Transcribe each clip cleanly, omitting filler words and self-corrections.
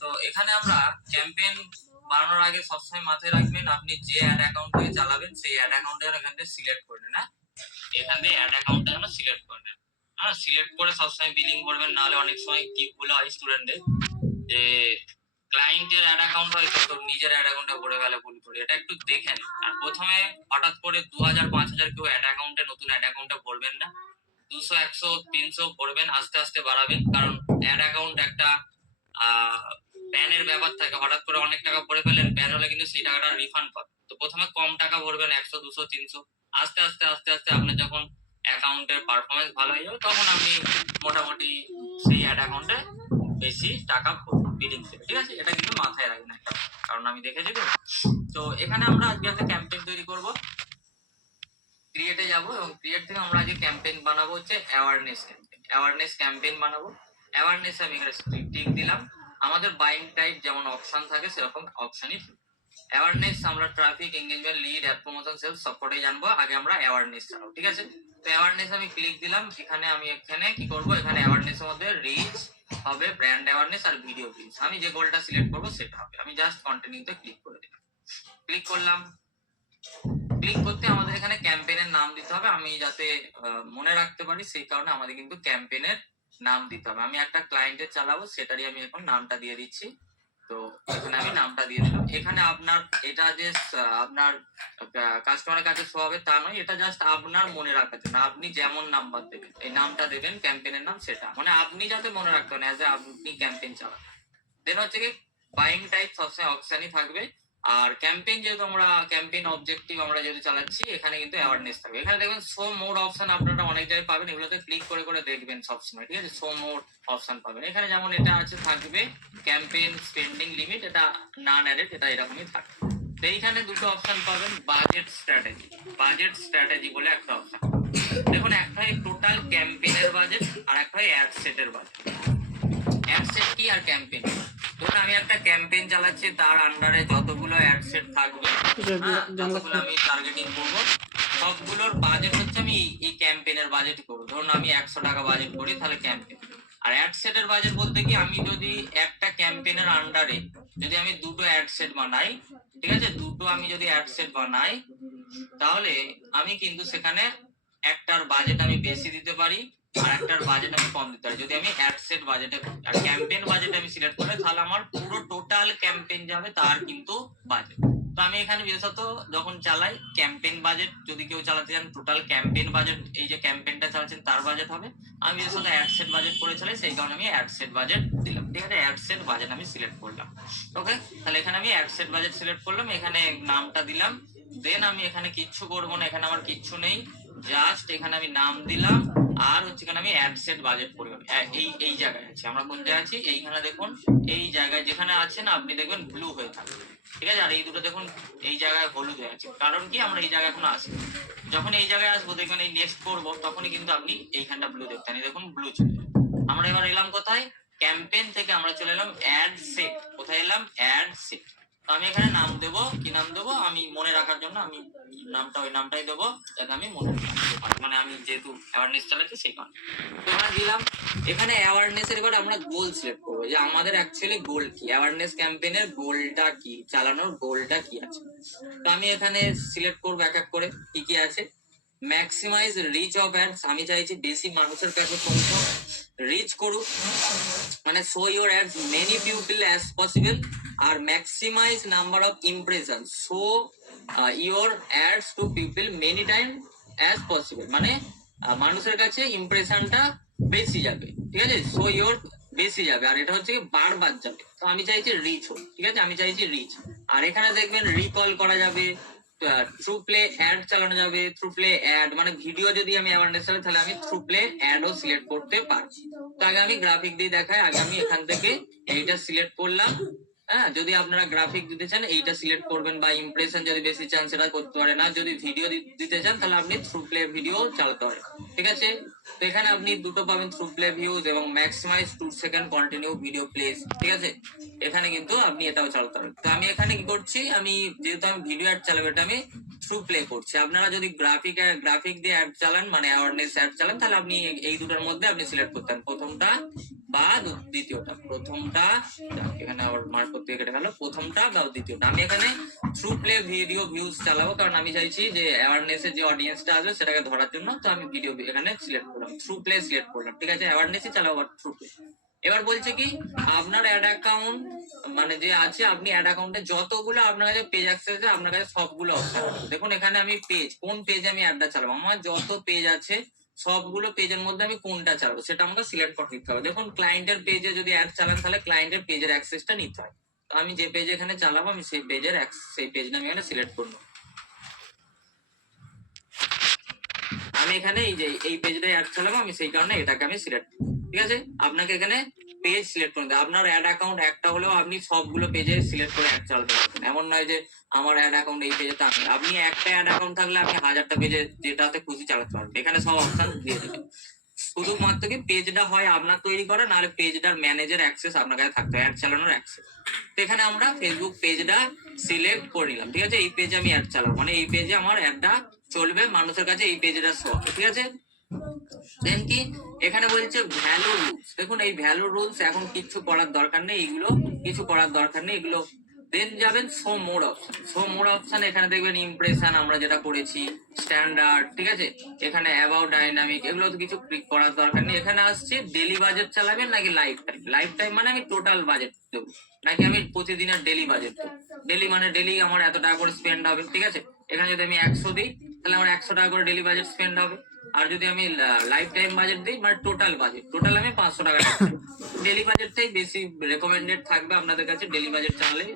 তো এখানে আমরা ক্যাম্পেইন বানানোর আগে সবসময় মাথায় রাখবেন, আপনি যে অ্যাড অ্যাকাউন্ট থেকে চালাবেন সেই অ্যাড অ্যাকাউন্টের এখান থেকে সিলেক্ট করে নেন। এখান থেকে অ্যাড অ্যাকাউন্টটা যেন সিলেক্ট করে নেন। সিলেক্ট করে সবসময় বিলিং করবেন, নাহলে অনেক সময় কি ভুল হয় স্টুডেন্টদের, যে ক্লায়েন্টের অ্যাড অ্যাকাউন্ট হয় তো নিজের অ্যাড অ্যাকাউন্টে ভরে গেলে ভুল করে, এটা একটু দেখেন। আর প্রথমে হঠাৎ করে 2000 5000 কেউ অ্যাড অ্যাকাউন্টে নতুন অ্যাড অ্যাকাউন্টে ভরবেন না। 200 100 300 ভরবেন, আস্তে আস্তে বাড়াবেন, কারণ অ্যাড অ্যাকাউন্ট একটা ব্যানের ব্যাপার থাকে। হঠাৎ করে অনেক টাকা ভরে ফেলেন, ব্যান হলে কিন্তু সেই টাকাটা রিফান্ড পাবেন। তো প্রথমে কম টাকা ভরবেন, 100 200 300, আস্তে আস্তে আস্তে আস্তে আপনার যখন অ্যাকাউন্টের পারফরমেন্স ভালো হয়ে যাবে তখন আপনি মোটামুটি সেই অ্যাড অ্যাকাউন্টে বেশি টাকা বিলিং দেবে। ঠিক আছে, এটা কিন্তু মাথায় রাখবেন একটা, কারণ আমি দেখেছি তো। তো এখানে আমরা আজকে একটা ক্যাম্পেইন তৈরি করব। ক্রিয়েটে যাব এবং ক্রিয়েট থেকে আমরা আজকে ক্যাম্পেইন বানাবো হচ্ছে অ্যাওয়ারনেস ক্যাম্পেইন। অ্যাওয়ারনেস ক্যাম্পেইন বানাবো। অ্যাওয়ারনেস আমি এখানে টিক দিলাম। আমাদের বাইং টাইপ যেমন অপশন থাকে সেরকম অপশনই। অ্যাওয়ারনেস আমরা traffic engagement lead ad promotion sales সবকটাই জানবো। আগে আমরা অ্যাওয়ারনেস জানবো, ঠিক আছে। তো অ্যাওয়ারনেস আমি ক্লিক দিলাম। এখানে আমি এখানে কি করব, এখানে অ্যাওয়ারনেসের মধ্যে রিচ হবে, ব্র্যান্ড অ্যাওয়ারনেস আর ভিডিও ভিউজ। আমি যে গোলটা সিলেক্ট করবো সেটা হবে। আমি জাস্ট কন্টিনিউতে ক্লিক করে দিলাম। ক্লিক করলাম। ক্লিক করতে আমাদের এখানে ক্যাম্পেইনের নাম দিতে হবে। আমি যাতে মনে রাখতে পারি সেই কারণে আমাদের কিন্তু ক্যাম্পেইনের নাম দিতে হবে। আমি একটা ক্লায়েন্টের চালাবো, সেটারই আমি এখন নামটা দিয়ে দিচ্ছি। তো এখানে আমি নামটা দিয়ে দিলাম। এখানে আপনার এটা যে আপনার কাস্টমারের কাছে শো হবে তা নয়, এটা জাস্ট আপনার মনে রাখার জন্য। আপনি যেমন নাম্বার দেবেন, এই নামটা দেবেন ক্যাম্পেইনের নাম, সেটা মানে আপনি যাতে মনে রাখতে পারেন অ্যাজ এ আপনি ক্যাম্পেইন চালান। দেন হচ্ছে কি বাইং টাইপ সবসময় অপশনই থাকবে। আর ক্যাম্পেইন যেহেতু আমরা ক্যাম্পেইন অবজেক্টিভ আমরা যেহেতু চালাচ্ছি, এখানে কিন্তু অ্যাওয়ারনেস থাকবে। এখানে দেখবেন শো মোর অপশন আপনারা অনেক জায়গায় পাবেন, এগুলোতে ক্লিক করে করে দেখবেন সবসময়, ঠিক আছে। শো মোর অপশন পাবেন। এখানে যেমন এটা আছে থাকবে ক্যাম্পেইন স্পেন্ডিং লিমিট, এটা নন অ্যাডেড, এটা এরকমই থাকবে। তো এইখানে দুটো অপশন পাবেন, বাজেট স্ট্র্যাটেজি। বাজেট স্ট্র্যাটেজি বলে একটা অপশন। দেখুন, একটা হয় টোটাল ক্যাম্পেইনের বাজেট আর একটা হয় অ্যাড সেটের বাজেট। অ্যাড সেট কি আর ক্যাম্পেইন, ধরুন আমি একটা ক্যাম্পেইন চালাচ্ছি, তার আন্ডারে যতগুলো অ্যাড সেট থাকবে, যতগুলো আমি টার্গেটিং করবো, সবগুলোর বাজেট হচ্ছে আমি এই ক্যাম্পেইনের বাজেট করবো। ধরুন আমি 100 টাকা বাজেট করি, তাহলে ক্যাম্পেইন। আর অ্যাড সেটের বাজেট বলতে কি, আমি যদি একটা ক্যাম্পেইনের আন্ডারে যদি আমি দুটো অ্যাড সেট বানাই, ঠিক আছে, দুটো আমি যদি অ্যাড সেট বানাই, তাহলে আমি কিন্তু সেখানে একটার বাজেট আমি বেশি দিতে পারি আর একটার বাজেট আমি কম দিতে পারি। যদি আমি অ্যাড সেট বাজেটে আর ক্যাম্পেইন বাজেট আমি সিলেক্ট করি, তাহলে আমার পুরো টোটাল ক্যাম্পেইন যাবে তার কিন্তু বাজেট। তো আমি এখানে বিশেষত যখন চালাই ক্যাম্পেইন বাজেট, যদি কেউ চালাতে চান টোটাল ক্যাম্পেইন বাজেট, এই যে ক্যাম্পেইনটা চালাচ্ছেন তার বাজেট হবে। আমি বিশেষত অ্যাড সেট বাজেট করে চালাই, সেই কারণে আমি অ্যাড সেট বাজেট দিলাম, ঠিক আছে। অ্যাড সেট বাজেট আমি সিলেক্ট করলাম। ওকে, তাহলে এখানে আমি অ্যাড সেট বাজেট সিলেক্ট করলাম, এখানে নামটা দিলাম। দেন আমি এখানে কিচ্ছু করবো না, এখানে আমার কিচ্ছু নেই, জাস্ট এখানে আমি নাম দিলাম। আর হচ্ছে এখানে আমি অ্যাড সেট বাজেট করলাম। এই জায়গায় আছে, আমরা কোন জায়গায় আছি, এইখানে দেখুন, এই জায়গায় যেখানে আছেন আপনি দেখবেন ব্লু হয়ে থাকবে, ঠিক আছে। আর এই দুটো দেখুন এই জায়গায় হলুদ হয়ে আছে, কারণ কি আমরা এই জায়গায় এখনো আসি। যখন এই জায়গায় আসবো দেখবেন এই নেক্সট করবো, তখনই কিন্তু আপনি এইখানটা ব্লু দেখতেন, দেখুন ব্লু চলে যাবে। আমরা এবার এলাম কোথায়, ক্যাম্পেইন থেকে আমরা চলে এলাম অ্যাড সেট। কোথায় এলাম, অ্যাড সেট। তো আমি এখানে নাম দেবো, কি নাম দেবো, আমি মনে রাখার জন্য আমি নামটা ওই নামটাই দেবো, যাতে আমি মনে রাখতে পারি, মানে আমি যেহেতু অ্যাওয়ারনেস চালাচ্ছি সেই কারণে। তো এখানে দিলাম। এখানে অ্যাওয়ারনেস এর এবার আমরা গোল সিলেক্ট করবো, যে আমাদের অ্যাকচুয়ালি গোল কি, অ্যাওয়ারনেস ক্যাম্পেইনের গোলটা কি, চালানোর গোলটা কি আছে। তো আমি এখানে সিলেক্ট করবো এক এক করে কি কি আছে। ম্যাক্সিমাইজ রিচ অফ অ্যাডস, আমি চাইছি বেশি মানুষের কাছে পৌঁছো, রিচ করুক, মানে show your ads many people as possible. আর maximise number of impression, show your ads to people many time as possible, মানে মানুষের কাছে ইমপ্রেশনটা বেশি যাবে, ঠিক আছে। শো ইউর বেশি যাবে, আর এটা হচ্ছে কি বারবার যাবে। তো আমি চাইছি রিচ হোক, ঠিক আছে, আমি চাইছি রিচ। আর এখানে দেখবেন রিকল করা যাবে, থ্রু প্লে অ্যাড চালানো যাবে। থ্রু প্লে অ্যাড মানে ভিডিও যদি আমি অ্যাওয়ারনেস চালাই, তাহলে আমি থ্রু প্লে অ্যাডও সিলেক্ট করতে পারছি। তো আগে আমি গ্রাফিক দিয়ে দেখাই, আগে আমি এখান থেকে এইটা সিলেক্ট করলাম। হ্যাঁ, যদি আপনারা গ্রাফিক দিতে চান এইটা সিলেক্ট করবেন, বা ইমপ্রেশন যদি বেশি চান সেটা করতে পারেন। না, যদি ভিডিও দিতে চান তাহলে আপনি থ্রু প্লে ভিডিও চালাতে পারেন, ঠিক আছে। তো এখানে আপনি দুটো পাবেন, থ্রু প্লে ভিউজ এবং maximise 2 second continue video plays, ঠিক আছে। এখানে কিন্তু আপনি এটাও চালাতে পারেন। তো আমি এখানে কি করছি, আমি যেহেতু আমি ভিডিও অ্যাড চালাবো, এটা আমি থ্রু প্লে করছি। আপনারা যদি গ্রাফিক দিয়ে অ্যাড চালান, মানে অ্যাওয়ারনেস অ্যাড চালান, তাহলে আপনি এই দুটোর মধ্যে আপনি সিলেক্ট করতেন, প্রথমটা বা দ্বিতীয়টা, প্রথমটা, এখানে আবার মার্ক করতে কেটে গেল, প্রথমটা বা দ্বিতীয়টা। আমি এখানে থ্রু প্লে ভিডিও ভিউজ চালাবো, কারণ আমি চাইছি যে অ্যাওয়ারনেস এর যে অডিয়েন্সটা আসবে সেটাকে ধরার জন্য। তো আমি ভিডিও এখানে সিলেক্ট করলাম, থ্রু প্লে সিলেক্ট করলাম, ঠিক আছে, অ্যাওয়ারনেসই চালাবো থ্রু প্লে। এবার বলছে কি আপনার অ্যাড অ্যাকাউন্ট মানে যে আছে, আপনি অ্যাড অ্যাকাউন্টে যতগুলো আপনার কাছে পেজ অ্যাক্সেস আছে আপনার কাছে সবগুলো অপশন আছে। দেখুন এখানে আমি পেজ, কোন পেজে আমি অ্যাডটা চালাবো, আমার যত পেজ আছে সবগুলো পেজের মধ্যে আমি কোনটা চালাবো সেটা আমাকে সিলেক্ট করে নিতে হবে। দেখুন ক্লায়েন্টের পেজে যদি অ্যাড চালান তাহলে ক্লায়েন্টের পেজের অ্যাক্সেসটা নিতে হয়। তো আমি যে পেজ এখানে চালাবো আমি সেই পেজের সেই পেজটা আমি এখানে সিলেক্ট করবো। আমি এখানে এই যে এই পেজটা অ্যাড চালাবো, আমি সেই কারণে এটাকে আমি সিলেক্ট, ঠিক আছে। আপনাকে এখানে পেজ সিলেক্ট করতে হবে। আপনার অ্যাড অ্যাকাউন্ট একটা হলেও আপনি সবগুলো পেজে সিলেক্ট করে অ্যাড চালাতে পারবেন। এমন নয় যে আমার অ্যাড অ্যাকাউন্ট এই পেজে, তা নয়। আপনি একটা অ্যাড অ্যাকাউন্ট থাকলে আপনি 1000টা পেজে যেটাতে খুশি চালাতে পারবেন। এখানে সব অপশন দিয়ে দেবে। শুধুমাত্র কি পেজটা হয় আপনার তৈরি করা, নাহলে পেজটার ম্যানেজার অ্যাক্সেস আপনার কাছে থাকতে হয়, অ্যাড চালানোর অ্যাক্সেস। তো এখানে আমরা ফেসবুক পেজটা সিলেক্ট করে নিলাম, ঠিক আছে। এই পেজে আমি অ্যাড চালাবো, মানে এই পেজে আমার অ্যাডটা চলবে, মানুষের কাছে এই পেজটা শো হবে, ঠিক আছে। দেন কি এখানে বলছে ভ্যালু রুলস। দেখুন এই ভ্যালু রুলস এখন কিছু করার দরকার নেই, এগুলো কিছু করার দরকার নেই এগুলো। দেন যাবেন show mode option. Show mode option এখানে দেখবেন ইমপ্রেশন আমরা যেটা করেছি, স্ট্যান্ডার্ড, ঠিক আছে। এখানে অ্যাবাউট ডাইনামিক, এগুলো তো কিছু ক্লিক করার দরকার নেই। এখানে আসছে ডেলি বাজেট চালাবেন নাকি লাইফ টাইম। লাইফ টাইম মানে আমি টোটাল বাজেট দেবো, নাকি আমি প্রতিদিনের ডেলি বাজেট দেবো। ডেলি মানে ডেলি আমার এত টাকা করে স্পেন্ড হবে, ঠিক আছে। এখানে যদি আমি 100 দিই তাহলে আমার 100 টাকা করে ডেলি বাজেট স্পেন্ড হবে। আর যদি আমি লাইফ টাইম বাজেট দিই মানে টোটাল বাজেট, টোটাল আমি 500 টাকা ডেলি বাজেটটাই বেশি রেকমেন্ডেড থাকবে আপনাদের কাছে। ডেলি বাজেট চালালে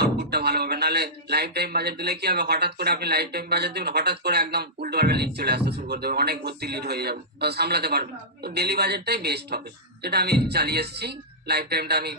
আউটপুটটা ভালো হবে। নাহলে লাইফ টাইম বাজেট দিলে কি হবে, হঠাৎ করে আপনি লাইফ টাইম বাজেট দেবেন, হঠাৎ করে একদম উল্টো পাল্টা লিড চলে আসতে শুরু করে দেবে, অনেক ভর্তি লিড হয়ে যাবে, তো সামলাতে পারবেন। তো ডেলি বাজেটটাই বেস্ট হবে, যেটা আমি চালিয়ে এসেছি। লাইফ টাইমটা আমি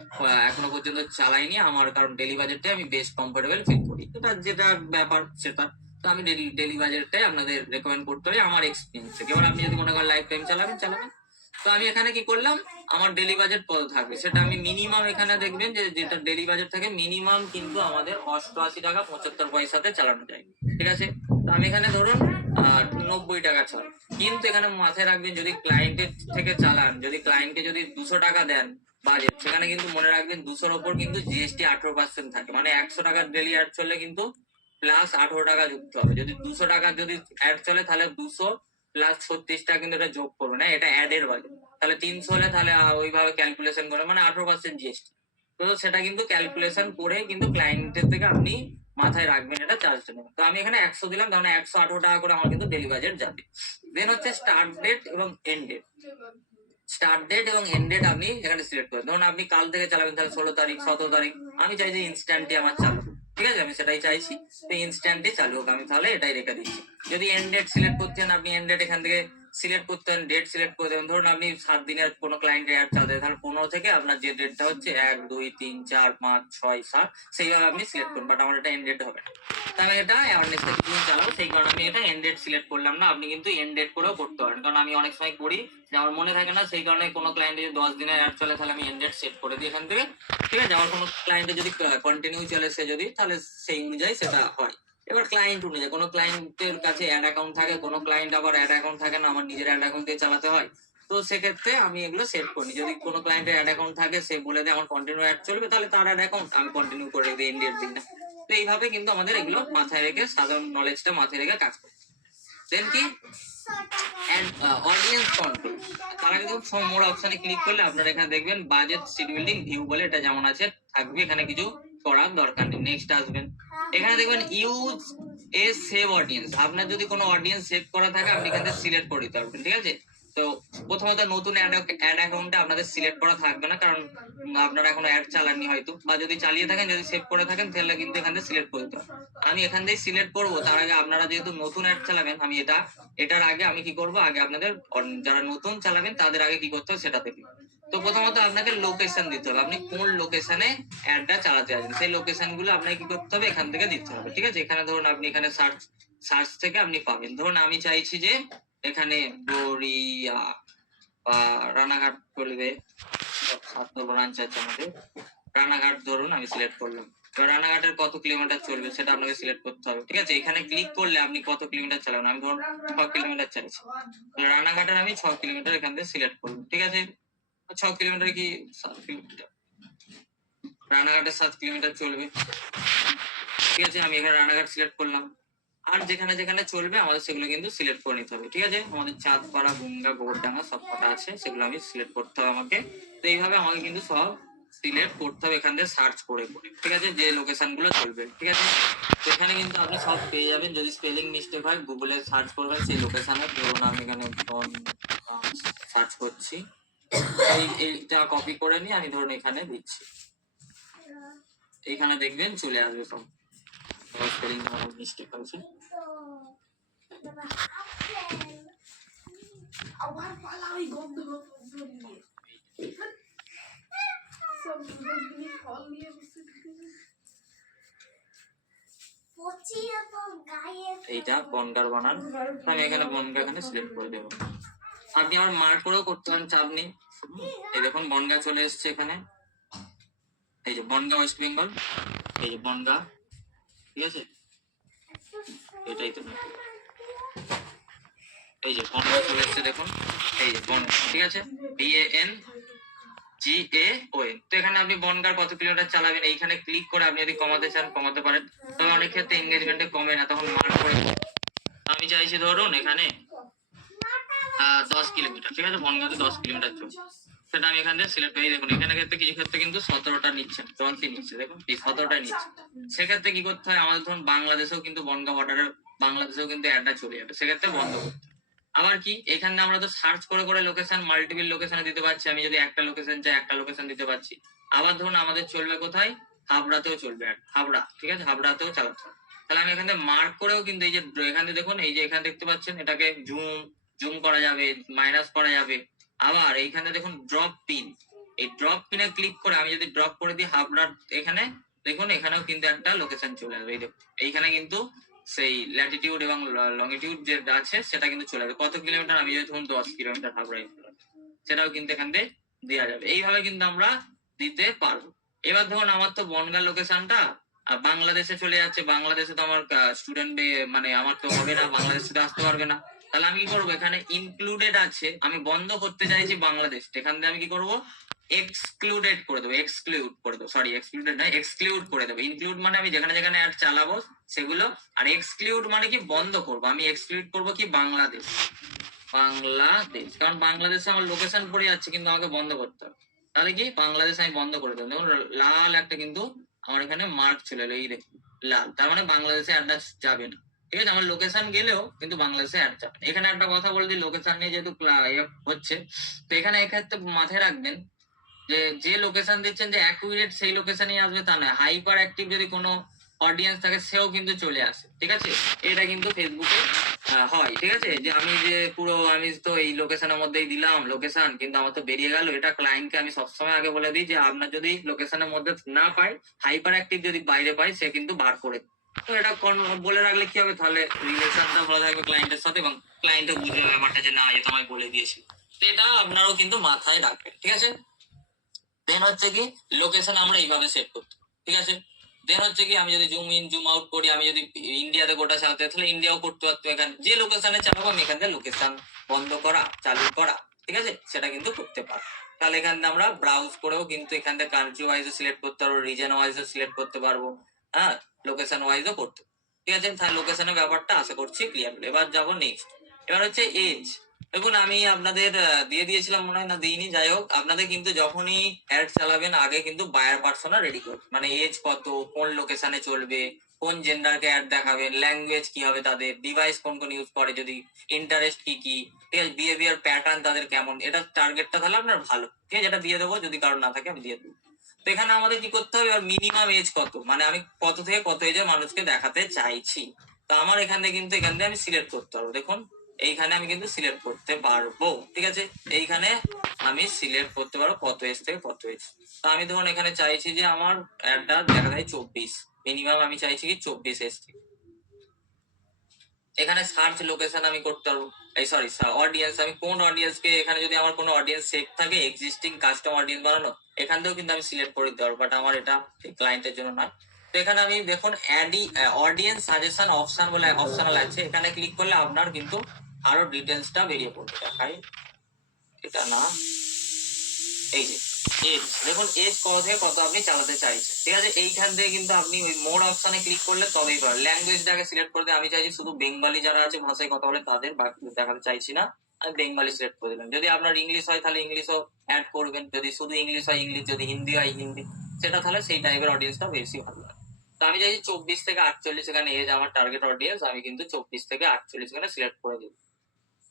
এখনো পর্যন্ত চালাইনি আমার, কারণ ডেলি বাজেটটাই আমি বেস্ট কমফোর্টেবল ফিল করি, এটা যেটা ব্যাপার সেটা। তো আমি ডেলি বাজেটটাই আপনাদের রেকমেন্ড করতে পারি আমার এক্সপিরিয়েন্স থেকে। এবার আপনি যদি মনে করেন লাইফ টাইম চালাবেন চালাবেন। তো আমি এখানে কি করলাম, আমার ডেলি বাজেট কত থাকবে সেটা আমি মিনিমাম, এখানে দেখবেন যে যেটা ডেলি বাজেট থাকে মিনিমাম কিন্তু আমাদের 88 টাকা 75 পয়সাতে চালানো যায়, ঠিক আছে। তো আমি এখানে ধরুন 90 টাকা চাল। কিন্তু এখানে মাথায় রাখবেন যদি ক্লায়েন্টের থেকে চালান, যদি ক্লায়েন্টকে যদি 200 টাকা দেন বাজেট, সেখানে কিন্তু মনে রাখবেন 200-র ওপর কিন্তু জিএসটি 18% থাকে। মানে 100 টাকার ডেলি অ্যাড চললে কিন্তু প্লাস 18 টাকা যুক্ত হবে। যদি 200 টাকা যদি অ্যাড চলে তাহলে 200 প্লাস 36 টাকা কিন্তু এটা যোগ করবে না, এটা অ্যাড এর বাজেট। তাহলে 300 হলে তাহলে ওইভাবে ক্যালকুলেশন করে মানে 18% জিএসটি। তো সেটা কিন্তু ক্যালকুলেশন করে কিন্তু ক্লায়েন্টের থেকে আপনি মাথায় রাখবেন, এটা চার্জটা নেবেন। তো আমি এখানে 100 দিলাম, তাহলে 118 টাকা করে আমার কিন্তু ডেলি বাজেট যাবে। দেন হচ্ছে স্টার্ট ডেট এবং এন্ড ডেট। স্টার্ট ডেট এবং এন্ড ডেট আপনি এখানে সিলেক্ট করেন। ধরুন আপনি কাল থেকে চালাবেন, তাহলে 16 তারিখ 17 তারিখ। আমি চাই যে ইনস্ট্যান্টই আমার চালু, ঠিক আছে, আমি সেটাই চাইছি। তো ইনস্ট্যান্টই চালু হোক, আমি তাহলে এটাই রেখে দিচ্ছি। যদি এন্ড ডেট সিলেক্ট করতে চান আপনি এন্ড ডেট এখান থেকে সিলেক্ট করতে পারেন, ডেট সিলেক্ট করে দেবেন। ধরুন আপনি 7 দিনের কোনো ক্লায়েন্টের অ্যাড চালাতে, তাহলে 15 থেকে আপনার যে ডেটটা হচ্ছে 1 2 3 4 5 6 7 সেইভাবে আপনি সিলেক্ট করুন। বাট আমার এটা এন্ড ডেট হবে না, তাই আমি এটা অ্যাওয়ারনেসটা কিছুদিন চালাবো, সেই কারণে আমি এটা এন্ড ডেট সিলেক্ট করলাম না। আপনি কিন্তু এন্ড ডেট করেও করতে পারেন, কারণ আমি অনেক সময় করি যে আমার মনে থাকে না, সেই কারণে কোনো ক্লায়েন্টে যদি 10 দিনের অ্যাড চলে তাহলে আমি এন্ড ডেট সেট করে দিই এখান থেকে, ঠিক আছে। আমার কোনো ক্লায়েন্টে যদি কন্টিনিউ চলে সে যদি, তাহলে সেই অনুযায়ী সেটা হয়। এবার ক্লায়েন্ট অনুযায়ী, কোনো ক্লায়েন্টের কাছে অ্যাড অ্যাকাউন্ট থাকে, কোনো ক্লায়েন্ট আবার অ্যাড অ্যাকাউন্ট থাকে না, আমার নিজের অ্যাড অ্যাকাউন্ট দিয়ে চালাতে হয়। তো সেক্ষেত্রে আমি এগুলো সেট করি। যদি কোনো ক্লায়েন্টের অ্যাড অ্যাকাউন্ট থাকে, সে বলে দেয় আমার কন্টিনিউ অ্যাড চলবে, তাহলে তার অ্যাড অ্যাকাউন্ট আমি কন্টিনিউ করে দিই, এন্ড ডেট দিই না। তো এইভাবে কিন্তু আমাদের এগুলো মাথায় রেখে, সাধারণ নলেজটা মাথায় রেখে কাজ করতে। দেন কি অডিয়েন্স কন্ট্রোল। তার আগে দেখুন ফ্রম মোর অপশনে ক্লিক করলে আপনারা এখানে দেখবেন বাজেট শিডিউলিং ভিউ বলে, এটা যেমন আছে থাকবে, এখানে কিছু করার দরকার নেই। নেক্সট আসবেন, এখানে দেখবেন ইউজ এ সেভ অডিয়েন্স। আপনার যদি কোনো অডিয়েন্স সেভ করা থাকে আপনি এখান থেকে সিলেক্ট করে দিতে পারবেন, ঠিক আছে। তো প্রথমত নতুন অ্যাড অ্যাকাউন্টে আপনাদের সিলেক্ট করা থাকবে না, কারণ আপনারা এখনো অ্যাড চালাননি হয়তো, বা যদি চালিয়ে থাকেন, যদি সেভ করে থাকেন তাহলে কিন্তু এখান থেকে সিলেক্ট করে দিতে হবে। আমি এখান থেকে সিলেক্ট করবো। তার আগে আপনারা যেহেতু নতুন অ্যাড চালাবেন, আমি এটার আগে আমি কি করব, আগে আপনাদের যারা নতুন চালাবেন তাদের আগে কি করতে হবে সেটা দেখি। তো প্রথমত আপনাকে লোকেশন দিতে হবে, আপনি কোন লোকেশনে অ্যাডটা চালাতে আসবেন, সেই লোকেশন গুলো আপনাকে কি করতে হবে এখান থেকে দিতে হবে, ঠিক আছে। এখানে ধরুন আপনি এখানে সার্চ থেকে আপনি পাবেন। ধরুন আমি চাইছি যে এখানে গড়িয়া বা রানাঘাট চলবে, 7 ব্রাঞ্চ আছে আমাদের। রানাঘাট ধরুন আমি সিলেক্ট করলাম। এবার রানাঘাটের কত কিলোমিটার চলবে সেটা আপনাকে সিলেক্ট করতে হবে, ঠিক আছে। এখানে ক্লিক করলে আপনি কত কিলোমিটার চালাবেন, আমি ধরুন 6 কিলোমিটার চালাচ্ছি, রানাঘাটের আমি 6 কিলোমিটার এখান থেকে সিলেক্ট করলাম, ঠিক আছে। 6 কিলোমিটার কি 7 কিলোমিটার, রানাঘাটে 7 কিলোমিটার চলবে। ঠিক আছে, আমি এখানে রানাঘাট সিলেক্ট করলাম। আর যেখানে যেখানে চলবে আমাদের সেগুলো কিন্তু সিলেক্ট করে নিতে হবে। ঠিক আছে, আমাদের চাঁদপাড়া, বুঙ্গা, গোবরডাঙ্গা সব কটা আছে, সেগুলো আমি সিলেক্ট করতে হবে আমাকে। তো এইভাবে আমাকে কিন্তু সব সিলেক্ট করতে হবে এখান থেকে সার্চ করে করে। ঠিক আছে, যে লোকেশন গুলো চলবে। ঠিক আছে, তো এখানে কিন্তু আপনি সব পেয়ে যাবেন। যদি স্পেলিং মিস্টেক হয় গুগলে সার্চ করবেন সেই লোকেশনে। ধরুন আমি এখানে সার্চ করছি, এইটা কপি করে নিয়ে আমি ধরুন এখানে দিচ্ছি, এইখানে দেখবেন চলে আসবে সব। স্পেলিং মিস্টেক হয়েছে। আমার পালা ওই গন্ধ ধরিয়ে সব গন্ধি ফল নিয়ে বসে এইটা বনগার বানান, আমি এখানে বনগা এখানে সিলেক্ট করে দেবো। আপনি আমার মার্ক করেও করতে পারেন, চাপ নেই। এই দেখুন বনগা চলে এসছে এখানে, এই যে বনগা ওয়েস্ট বেঙ্গল, এই যে বনগা। ঠিক আছে, এটাই তো, এই যে বনগা চলে এসছে দেখুন, এই যে বনগা। ঠিক আছে, BANGAON। তো এখানে আপনি বনগার কত কিলোমিটার চালাবেন এইখানে ক্লিক করে আপনি যদি কমাতে চান কমাতে পারেন। তবে অনেক ক্ষেত্রে এঙ্গেজমেন্টে কমে না, তখন মার্ক করে। আমি চাইছি ধরুন এখানে 10 কিলোমিটার। ঠিক আছে, বনগাতে 10 কিলোমিটার চলছে, সেটা আমি এখান থেকে সিলেক্ট করে। দেখুন এখানে ক্ষেত্রে কিছু ক্ষেত্রে কিন্তু 17টা নিচ্ছে, 12ই নিচ্ছে, দেখুন এই 17টা নিচ্ছে। সেক্ষেত্রে কি করতে হয়, আমাদের ধরুন বাংলাদেশেও কিন্তু বনগা বর্ডারের, বাংলাদেশেও কিন্তু অ্যাডটা চলে যাবে, সেক্ষেত্রে বন্ধ করতে হবে। আবার কি, এখানে আমরা তো সার্চ করে করে লোকেশন মাল্টিপল লোকেশনে দিতে পারছি। আমি যদি একটা লোকেশন চাই একটা লোকেশন দিতে পারছি। আবার ধরুন আমাদের চলবে কোথায়, হাবড়াতেও চলবে, হাবড়া। ঠিক আছে, হাবড়াতেও চালাতে হবে। তাহলে আমি এখানে মার্ক করেও কিন্তু এই যে এখানে দেখুন, এই যে এখানে দেখতে পাচ্ছেন, এটাকে জুম জুম করা যাবে, মাইনাস করা যাবে। আবার এইখানে দেখুন ড্রপ পিন, এই ড্রপ পিনে ক্লিক করে আমি যদি ড্রপ করে দিই হাবড়ার এখানে, দেখুন এখানেও কিন্তু একটা লোকেশন চলে আসবে। এই দেখুন এইখানে কিন্তু সেই ল্যাটিটিউড এবং লংগিটিউড যে আছে সেটা কিন্তু চলে আসবে। কত কিলোমিটার, আমি যদি ধরুন 10 কিলোমিটার হাবড়ায়, সেটাও কিন্তু এখান থেকে দেওয়া যাবে। এইভাবে কিন্তু আমরা দিতে পারবো। এবার ধরুন আমার তো বনগাঁ লোকেশনটা বাংলাদেশে চলে যাচ্ছে, বাংলাদেশে তো আমার স্টুডেন্ট মানে আমার তো হবে না, বাংলাদেশে তো আসতে পারবে না। তাহলে আমি কি করবো, এখানে ইনক্লুডেড আছে, আমি বন্ধ করতে চাইছি বাংলাদেশ, এখান থেকে আমি কি করবো, এক্সক্লুডেড করে দেবো, এক্সক্লুড করে দেবো, সরি এক্সক্লুডেড নয়, এক্সক্লুড করে দেবো। ইনক্লুড মানে আমি যেখানে যেখানে অ্যাড চালাবো সেগুলো, আর এক্সক্লুড মানে কি বন্ধ করবো। আমি এক্সক্লুড করবো কি বাংলাদেশ, বাংলাদেশ, কারণ বাংলাদেশে আমার লোকেশন পড়ে যাচ্ছে কিন্তু আমাকে বন্ধ করতে হবে। তাহলে কি বাংলাদেশ আমি বন্ধ করে দেবো। দেখুন লাল একটা কিন্তু আমার এখানে মার্ক চলে এলো, এই দেখুন লাল, তার মানে বাংলাদেশে অ্যাড্রেস যাবে না। ঠিক আছে, আমার লোকেশন গেলেও কিন্তু বাংলাদেশে অ্যাড যাবে। এখানে একটা কথা বলে দিই, লোকেশন নিয়ে যেহেতু হচ্ছে, তো এখানে এক্ষেত্রে মাথায় রাখবেন যে যে লোকেশন দিচ্ছেন যে অ্যাকুরেট সেই লোকেশনই আসবে তা নয়। হাইপার অ্যাক্টিভ যদি কোনো অডিয়েন্স থাকে সেও কিন্তু চলে আসে। ঠিক আছে, এটা কিন্তু ফেসবুকে হয়। ঠিক আছে, যে আমি যে পুরো আমি তো এই লোকেশনের মধ্যেই দিলাম লোকেশন, কিন্তু আমার তো বেরিয়ে গেল। এটা ক্লায়েন্টকে আমি সবসময় আগে বলে দিই যে আপনার যদি লোকেশনের মধ্যে না পাই, হাইপার অ্যাক্টিভ যদি বাইরে পাই, সে কিন্তু বার করে দেয়। তো এটা বলে রাখলে কি হবে, তাহলে রিলেশনটা ভালো থাকবে ক্লায়েন্টের সাথে, এবং ক্লায়েন্টও বুঝবে ব্যাপারটা যে না, এ তো আমায় বলে দিয়েছি। তো এটা আপনারাও কিন্তু মাথায় রাখবেন। ঠিক আছে, দেন হচ্ছে কি লোকেশন আমরা এইভাবে সেট করতে, ঠিক আছে। দেন হচ্ছে কি আমি যদি জুম ইন জুম আউট করি, আমি যদি ইন্ডিয়াতে গোটা চালাতে তাহলে ইন্ডিয়াও করতে পারতো। এখানে যে লোকেশনে চালাবো আমি এখান থেকে লোকেশন বন্ধ করা চালু করা, ঠিক আছে, সেটা কিন্তু করতে পারবো। তাহলে এখান থেকে আমরা ব্রাউজ করেও কিন্তু এখান থেকে কান্ট্রি ওয়াইজ সিলেক্ট করতে পারবো, রিজন ওয়াইজ সিলেক্ট করতে পারবো, হ্যাঁ, লোকেশন ওয়াইজও করতে। ঠিক আছে, তাহলে লোকেশনের ব্যাপারটা আশা করছি ক্লিয়ার হলো। এবার যাবো নেক্সট। এবার হচ্ছে এজ। দেখুন আমি আপনাদের দিয়ে দিয়েছিলাম মনে হয়, না দিইনি, যাই হোক, আপনাদের কিন্তু যখনই অ্যাড চালাবেন আগে কিন্তু বায়ার পার্সোনা রেডি করবেন। মানে এজ কত, কোন লোকেশনে চলবে, কোন জেন্ডারকে অ্যাড দেখাবেন, ল্যাঙ্গুয়েজ কি হবে তাদের, ডিভাইস কোন কোন ইউজ করে, যদি ইন্টারেস্ট কি কি, ঠিক আছে, বিহেভিয়ার প্যাটার্ন তাদের কেমন, এটা টার্গেটটা তাহলে আপনার ভালো। ঠিক আছে, এটা দিয়ে দেবো, যদি কারোর না থাকে আমি দিয়ে দেবো। তো এখানে আমাদের কি করতে হবে, এবার মিনিমাম এজ কত, মানে আমি কত থেকে কত এজের মানুষকে দেখাতে চাইছি। তো আমার এখান থেকে কিন্তু এখান থেকে আমি সিলেক্ট করতে পারবো। দেখুন এইখানে আমি কিন্তু সিলেক্ট করতে পারবো। ঠিক আছে, এইখানে আমি সিলেক্ট করতে পারবো কত এজ থেকে কত এজ। তো আমি ধরুন এখানে চাইছি যে আমার অ্যাডটা দেখা যায় 24, মিনিমাম আমি চাইছি কি 24 এজ থেকে। এখানে সার্চ লোকেশন আমি করতে পারবো, এই সরি অডিয়েন্স, আমি কোন অডিয়েন্সকে, এখানে যদি আমার কোনো অডিয়েন্স সেভ থাকে এক্সিস্টিং কাস্টম অডিয়েন্স বানানো, এখান থেকেও কিন্তু আমি সিলেক্ট করে দিতে পারবো, বাট আমার এটা ক্লায়েন্টের জন্য না। তো এখানে আমি দেখুন অডিয়েন্স সাজেশন অপশন বলে অপশনাল আছে, এখানে ক্লিক করলে আপনার কিন্তু আরো ডিটেলসটা বেরিয়ে পড়বে। দেখাই, এটা না, এই যে এজ, দেখুন এজ কত থেকে কত আপনি চালাতে চাইছেন, ঠিক আছে। এইখান থেকে কিন্তু আপনি ওই মোড অপশনে ক্লিক করলে তবেই পারেন। ল্যাঙ্গুয়েজটাকে সিলেক্ট করতে আমি চাইছি শুধু বেঙ্গলি যারা আছে ভাষায় কথা বলে তাদের, বাকি দেখাতে চাইছি না, আমি বেঙ্গলি সিলেক্ট করে দিলাম। যদি আপনার ইংলিশ হয় তাহলে ইংলিশও অ্যাড করবেন, যদি শুধু ইংলিশ হয় ইংলিশ, যদি হিন্দি হয় হিন্দি, সেটা তাহলে সেই টাইপের অডিয়েন্সটা বেশি ভালো লাগে। তো আমি চাইছি 24 থেকে 48, এখানে এজ আমার টার্গেট অডিয়েন্স, আমি কিন্তু 24 থেকে 48 এখানে সিলেক্ট করে দিই,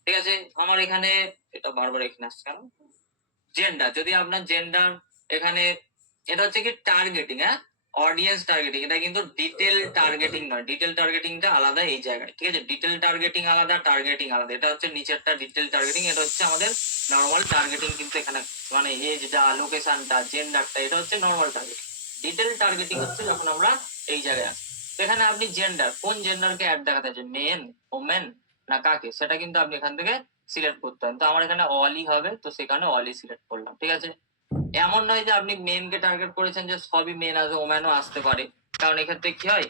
ঠিক আছে। আমার এখানে এটা বারবার এখানে আসছে কেন, জেন্ডার, যদি আপনার জেন্ডার এখানে, এটা হচ্ছে কি টার্গেটিং, হ্যাঁ, অডিয়েন্স টার্গেটিং, এটা কিন্তু ডিটেল টার্গেটিং নয়, ডিটেল টার্গেটিংটা আলাদা এই জায়গায়, ঠিক আছে। ডিটেল টার্গেটিং আলাদা, টার্গেটিং আলাদা, এটা হচ্ছে নিচেরটা ডিটেল টার্গেটিং, এটা হচ্ছে আমাদের নর্মাল টার্গেটিং, কিন্তু এখানে মানে এজটা, লোকেশনটা, জেন্ডারটা, এটা হচ্ছে নর্মাল টার্গেটিং। ডিটেল টার্গেটিং হচ্ছে যখন আমরা এই জায়গায় আসি। তো এখানে আপনি জেন্ডার, কোন জেন্ডারকে অ্যাড দেখাতে চাচ্ছেন, মেন, ওমেন না কাকে, সেটা কিন্তু আপনি এখান থেকে সিলেক্ট করতে হবে। তো আমার এখানে অলই হবে, তো সেখানে অলই সিলেক্ট করলাম, ঠিক আছে। এমন নয় যে আপনি মেনকে টার্গেট করেছেন যে সবই মেন আসবে, ওম্যানও আসতে পারে, কারণ এক্ষেত্রে কি হয়,